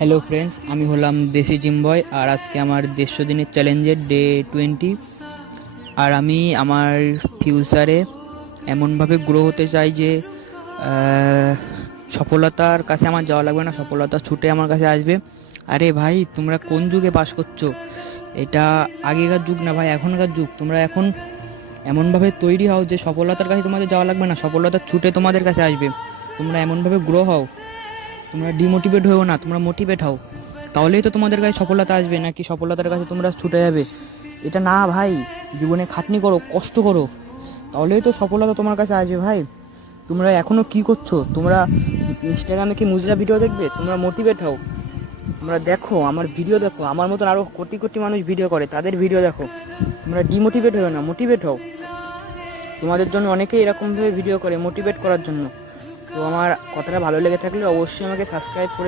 Hello friends, আমি হলাম দেশি জিম বয়। আর আজকে আমার 150 দিনের চ্যালেঞ্জের ডে 20। আর আমি আমার ফিউচারে এমনভাবে গ্রো হতে চাই যে সফলতার কাছে আমার যাওয়া লাগবে না, সফলতা ছুটে আমার কাছে আসবে। আরে ভাই, তোমরা কোন যুগে বাস করছো? এটা আগেকার যুগ না ভাই, এখনকার যুগ। তোমরা এখন এমনভাবে তৈরি হও যে সফলতার কাছে তোমাদের যাওয়া লাগবে না, সফলতা ছুটে তোমাদের কাছে আসবে। তোমরা এমনভাবে গ্রো হও, তোমরা ডিমোটিভেট হও না, তোমরা মোটিভেট হও। তাহলেই তো তোমাদের কাছে সফলতা আসবে, নাকি সফলতার কাছে তোমরা ছুটে যাবে? এটা না ভাই, জীবনে খাটনি করো, কষ্ট করো, তাহলেই তো সফলতা তোমার কাছে আসবে ভাই। তোমরা এখনও কি করছো? তোমরা ইনস্টাগ্রামে কি মুজরা ভিডিও দেখবে? তোমরা মোটিভেট হও, তোমরা দেখো আমার ভিডিও, দেখো আমার মতন আরও কোটি কোটি মানুষ ভিডিও করে, তাদের ভিডিও দেখো। তোমরা ডিমোটিভেট হও না, মোটিভেট হও। তোমাদের জন্য অনেকেই এরকমভাবে ভিডিও করে মোটিভেট করার জন্য। তো আমার কথাটা ভালো লেগে থাকলে অবশ্যই আমাকে সাবস্ক্রাইব করে